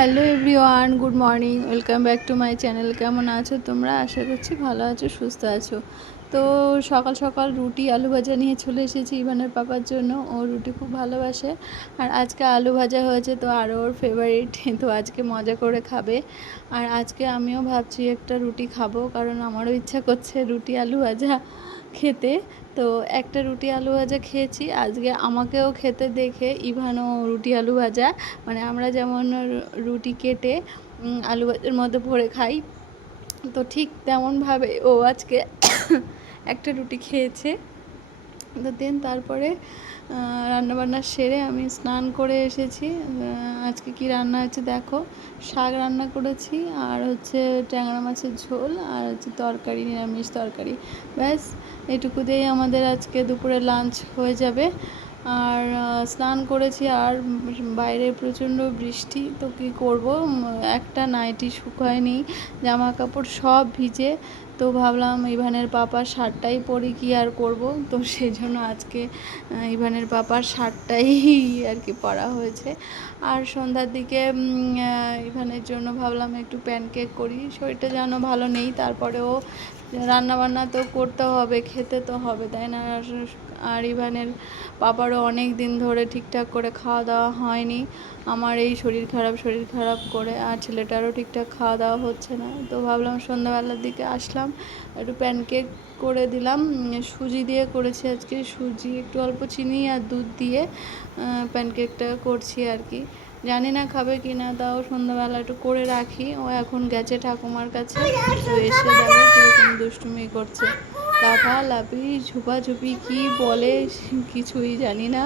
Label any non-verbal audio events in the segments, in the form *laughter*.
Hello everyone, good morning, welcome back to my channel. কেমন আছো তোমরা? আশা করছি ভালো আছো, সুস্থ আছো। তো সকাল সকাল রুটি, আলু ভাজা নিয়ে চলে এসেছি ইভানের পাপার জন্য। ও রুটি খুব ভালোবাসে। আর আজকে আলু ভাজা হয়েছে, তো আরও ওর ফেভারিট তো আজকে মজা করে খাবে। আর আজকে আমিও ভাবছি একটা রুটি খাব, কারণ আমারও ইচ্ছা করছে রুটি, আলু ভাজা। খেতে। তো একটা রুটি আলু ভাজা খেয়েছি। আজকে আমাকেও খেতে দেখে ইভানও রুটি আলু ভাজা। মানে আমরা যেমন রুটি কেটে আলু ভাজার মধ্যে ভরে খাই। তো ঠিক তেমনভাবে ও আজকে *coughs* একটা রুটি খেয়েছে। তো দেন তারপরে রান্নাবান্না সেরে আমি স্নান করে এসেছি। আজকে কি রান্না হয়েছে দেখো। শাক রান্না করেছি, আর হচ্ছে ট্যাংরা মাছের ঝোল, আর হচ্ছে তরকারি, নিরামিষ তরকারি। ব্যাস, এটুকু দিয়েই আমাদের আজকে দুপুরে লাঞ্চ হয়ে যাবে। আর স্নান করেছি, আর বাইরে প্রচণ্ড বৃষ্টি, তো কী করব? একটা নাইটি শুকায়নি। জামা কাপড় সব ভিজে তো ভাবলাম ইভানের পাপার শার্টটাই পরি কি আর করব? তো সেই জন্য আজকে ইভানের পাপার শার্টটাই আর কি পরা হয়েছে। আর সন্ধ্যার দিকে ইভানের জন্য ভাবলাম একটু প্যানকেক করি। শরীরটা যেন ভালো নেই, তারপরেও রান্না বান্না তো করতে হবে, খেতে তো হবে, তাই না? আর ইভানের পাপারও অনেক দিন ধরে ঠিকঠাক করে খাওয়া দাওয়া হয়নি। আমার এই শরীর খারাপ শরীর খারাপ করে আর ছেলেটারও ঠিকঠাক খাওয়া দাওয়া হচ্ছে না। তো ভাবলাম সন্ধ্যাবেলার দিকে আসলাম, একটু প্যানকেক করে দিলাম সুজি দিয়ে করেছি আজকে। সুজি একটু অল্প চিনি আর দুধ দিয়ে প্যানকেকটা করছি আর কি। জানি না খাবে কি না, তাও সন্ধ্যাবেলা একটু করে রাখি। ও এখন গেছে ঠাকুমার কাছে, তো এসে দেখো কীরকম দুষ্টুমি করছে। লাফা লাফি ঝুপাঝুপি, কি বলে কিছুই জানি না।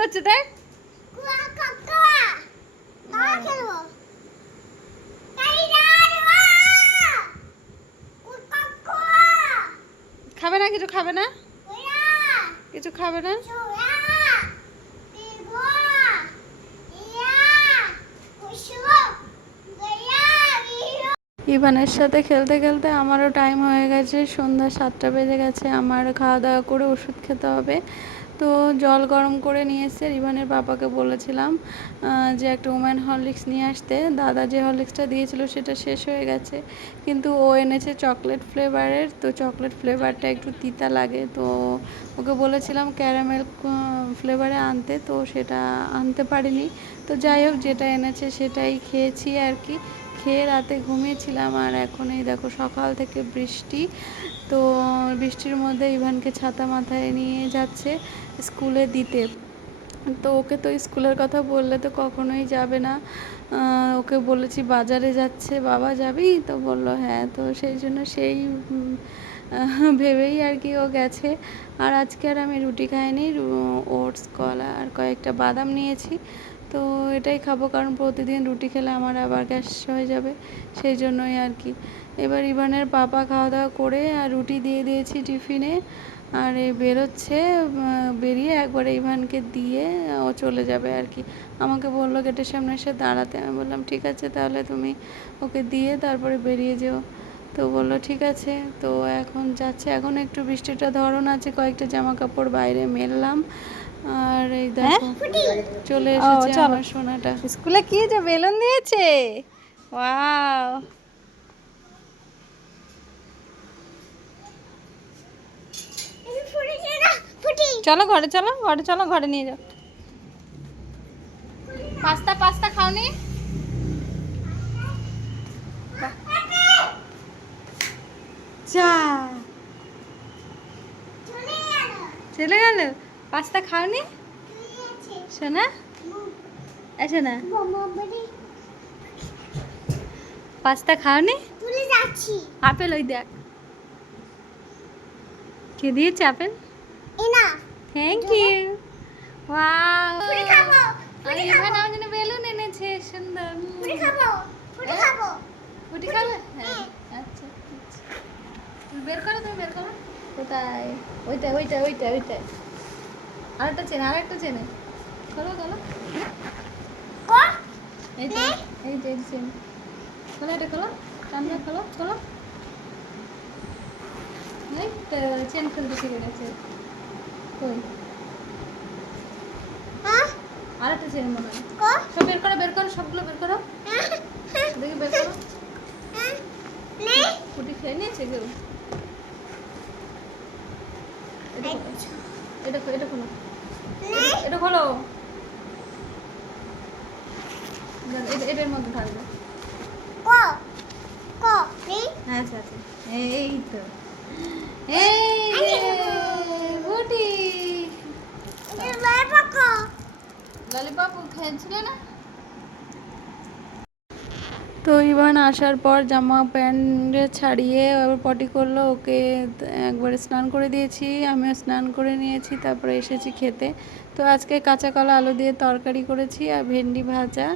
করছে দেখ। খাবে না, কিছু খাবে না? কিছু খাবে না? ইভানের সাথে খেলতে খেলতে আমারও টাইম হয়ে গেছে, সন্ধ্যা সাতটা বেজে গেছে, আমার খাওয়া দাওয়া করে ওষুধ খেতে হবে। তো জল গরম করে নিয়ে এসে ইভানের পাপাকে বলেছিলাম যে একটা ওম্যান হরলিক্স নিয়ে আসতে। দাদা যে হরলিক্সটা দিয়েছিল সেটা শেষ হয়ে গেছে। কিন্তু ও এনেছে চকলেট ফ্লেভারের তো চকলেট ফ্লেভারটা একটু তিতা লাগে। তো ওকে বলেছিলাম ক্যারামেল ফ্লেভারে আনতে। তো সেটা আনতে পারিনি। তো যাই হোক, যেটা এনেছে সেটাই খেয়েছি আর কি। খেয়ে রাতে ঘুমিয়েছিলাম আর এখন এই দেখো সকাল থেকে বৃষ্টি। তো বৃষ্টির মধ্যে ইভানকে ছাতা মাথায় নিয়ে যাচ্ছে স্কুলে দিতে। তো ওকে তো স্কুলের কথা বললে তো কখনোই যাবে না। ওকে বলেছি বাজারে যাচ্ছে, বাবা যাবি? তো বলল হ্যাঁ। তো সেই জন্য সেই ভেবেই আর কি ও গেছে। আর আজকে আর আমি রুটি খাইনি ওটস, কলা আর কয়েকটা বাদাম নিয়েছি। তো এটাই খাব, কারণ প্রতিদিন রুটি খেলে আমার আবার গ্যাস হয়ে যাবে, সেই জন্যই আর কি। এবার ইভানের পাপা খাওয়া দাওয়া করে আর রুটি দিয়ে দিয়েছি টিফিনে, আর এ বেরোচ্ছে বেরিয়ে একবারে ইভানকে দিয়ে ও চলে যাবে আর কি। আমাকে বলল গেটের সামনে এসে দাঁড়াতে, আমি বললাম, ঠিক আছে, তাহলে তুমি ওকে দিয়ে তারপরে বেরিয়ে যেও। তো বলল, ঠিক আছে। তো এখন যাচ্ছে, এখন একটু বৃষ্টিটা ধরন আছে, কয়েকটা জামা কাপড় বাইরে মেললাম আর এই দেখো চলে এসেছে আমার সোনাটা। স্কুলে কি যে বেলুন দিয়েছে? ওয়াও। চলো ঘরে চলো ঘরে চলো ঘরে নিয়ে যাও। পাস্তা পাস্তা খাওনি? চা চলে গেল? পাস্তা খাওনি? শোনা আছে না। পাস্তা খাওনি? আপেল ওই দেখ। কে দিয়েছে আপেল? থ্যাংক ইউ আমার জন্য বেলুন এনেছে সুন্দর। ফুটি খাবে হ্যাঁ। আচ্ছা আচ্ছা। বের করো তুমি বের করো। কোথায়? ওইটা ওইটা ওইটা ওইটা আরেকটা চেনে আরেকটা চেনে। খোলো খোলো এই তো এই যে এই চেনে। খোলো এটা খোলো সামনে খোলো খোলো। এই চেন ফেলতে শিখে গেছে। কই? আর একটা চেন মনে হয়। সব বের করো বের করো সবগুলো বের করো। দেখি বের করো। ফুটি খেয়ে নিয়েছে কেউ? এটা খো- এটা খোলো। এটা খোলো। এটার মধ্যে থাকবে আচ্ছা আচ্ছা। এই তো। ললিপপ খেয়েছিল না? তো ইভান আসার পর জামা প্যান্ট ছাড়িয়ে আবার পটি করল, ওকে একবার স্নান করে দিয়েছি, আমিও স্নান করে নিয়েছি, তারপরে এসেছি খেতে। তো আজকে কাঁচা কলা আলু দিয়ে তরকারি করেছি আর ভেন্ডি ভাজা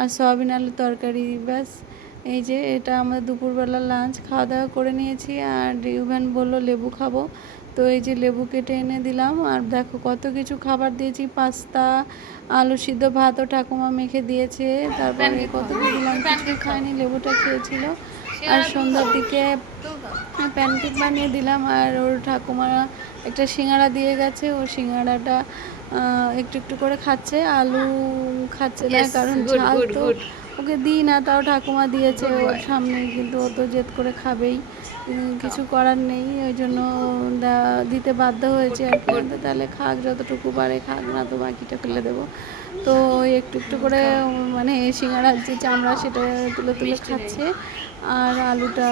আর সয়াবিন আলুর তরকারি, ব্যাস। এই যে এটা আমাদের দুপুরবেলা লাঞ্চ খাওয়া দাওয়া করে নিয়েছি আর ইভান বলল, লেবু খাব। তো এই যে লেবু কেটে এনে দিলাম আর দেখো কত কিছু খাবার দিয়েছি পাস্তা আলু সিদ্ধ ভাতও ঠাকুমা মেখে দিয়েছে তারপরে কত দিলাম কিছু খায়নি লেবুটা খেয়েছিল। আর সন্ধ্যার দিকে প্যানকেক বানিয়ে দিলাম আর ওর ঠাকুমা একটা সিঙ্গাড়া দিয়ে গেছে ও সিঙ্গাড়াটা একটু একটু করে খাচ্ছে আলু খাচ্ছে না কারণ ঝাল তো ওকে দিই না তাও ঠাকুমা দিয়েছে ওর সামনে কিন্তু ও তো জেদ করে খাবেই। কিছু করার নেই ওই জন্য দিতে বাধ্য হয়েছে আর কি। তাহলে খাক যতটুকু পারে খাক না তো বাকিটা ফেলে দেবো। তো ওই একটু একটু করে মানে সিঙ্গাড়ার যে চামড়া সেটা তুলে তুলে খাচ্ছে। আর আলুটা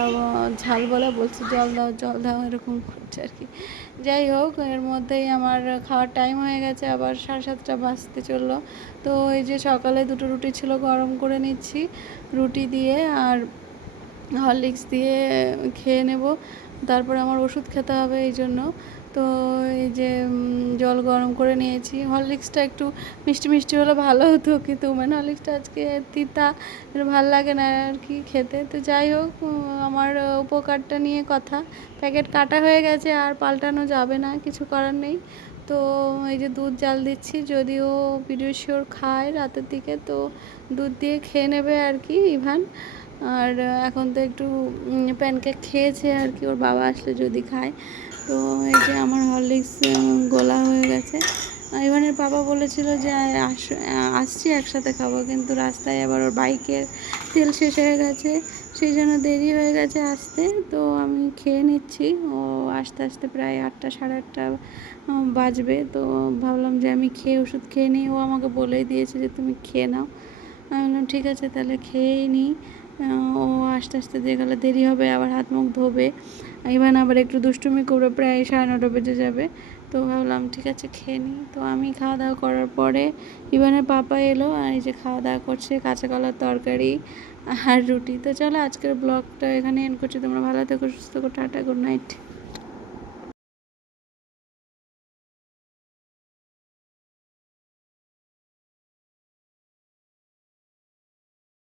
ঝাল বলে বলছে জল দাও জল দাও এরকম করছে আর কি। যাই হোক এর মধ্যেই আমার খাওয়ার টাইম হয়ে গেছে আবার সাড়ে সাতটা বাজতে চলল। তো এই যে সকালে দুটো রুটি ছিল গরম করে নিচ্ছি রুটি দিয়ে আর হরলিক্স দিয়ে খেয়ে নেব। তারপরে আমার ওষুধ খেতে হবে এই জন্য। তো এই যে জল গরম করে নিয়েছি। হরলিক্সটা একটু মিষ্টি মিষ্টি হলে ভালো হতো কিন্তু মানে হরলিক্সটা আজকে তিতা ভালো লাগে না আর কি খেতে। তো যাই হোক, আমার উপকারটা নিয়ে কথা। প্যাকেট কাটা হয়ে গেছে, আর পাল্টানো যাবে না, কিছু করার নেই। তো এই যে দুধ জাল দিচ্ছি, যদিও পিডিওশিওর খায় রাতের দিকে, তো দুধ দিয়ে খেয়ে নেবে আর কি, ইভান। আর এখন তো একটু প্যানকেক খেয়েছে আর কি, ওর বাবা আসলে যদি খায়। তো এই যে আমার হরলিক্স গোলা হয়ে গেছে। ইভানের বাবা বলেছিল যে, আস- আসছি একসাথে খাব, কিন্তু রাস্তায় আবার ওর বাইকের তেল শেষ হয়ে গেছে। সেই জন্য দেরি হয়ে গেছে আসতে। তো আমি খেয়ে নিচ্ছি। ও আস্তে আস্তে প্রায় আটটা, সাড়ে আটটা বাজবে। তো ভাবলাম যে আমি খেয়ে ওষুধ খেয়ে নিই। ও আমাকে বলেই দিয়েছে যে, তুমি খেয়ে নাও। আমি বললাম, ঠিক আছে, তাহলে খেয়েই নিই। ও আস্তে আস্তে গেলে দেরি হবে, আবার হাত মুখ ধোবে। ইভান আবার একটু দুষ্টুমি করবে, প্রায় সাড়ে নটা বেজে যাবে। তো ভাবলাম, ঠিক আছে, খেয়ে নিই তো আমি খাওয়া দাওয়া করার পরে ইভানের পাপা এলো, আর এই যে খাওয়া দাওয়া করছে, কাঁচা কলার তরকারি আর রুটি। তো চলো, আজকের ব্লগটা এখানে এন্ড করছি। তোমরা ভালো থেকো, সুস্থ করো টাটা গুড নাইট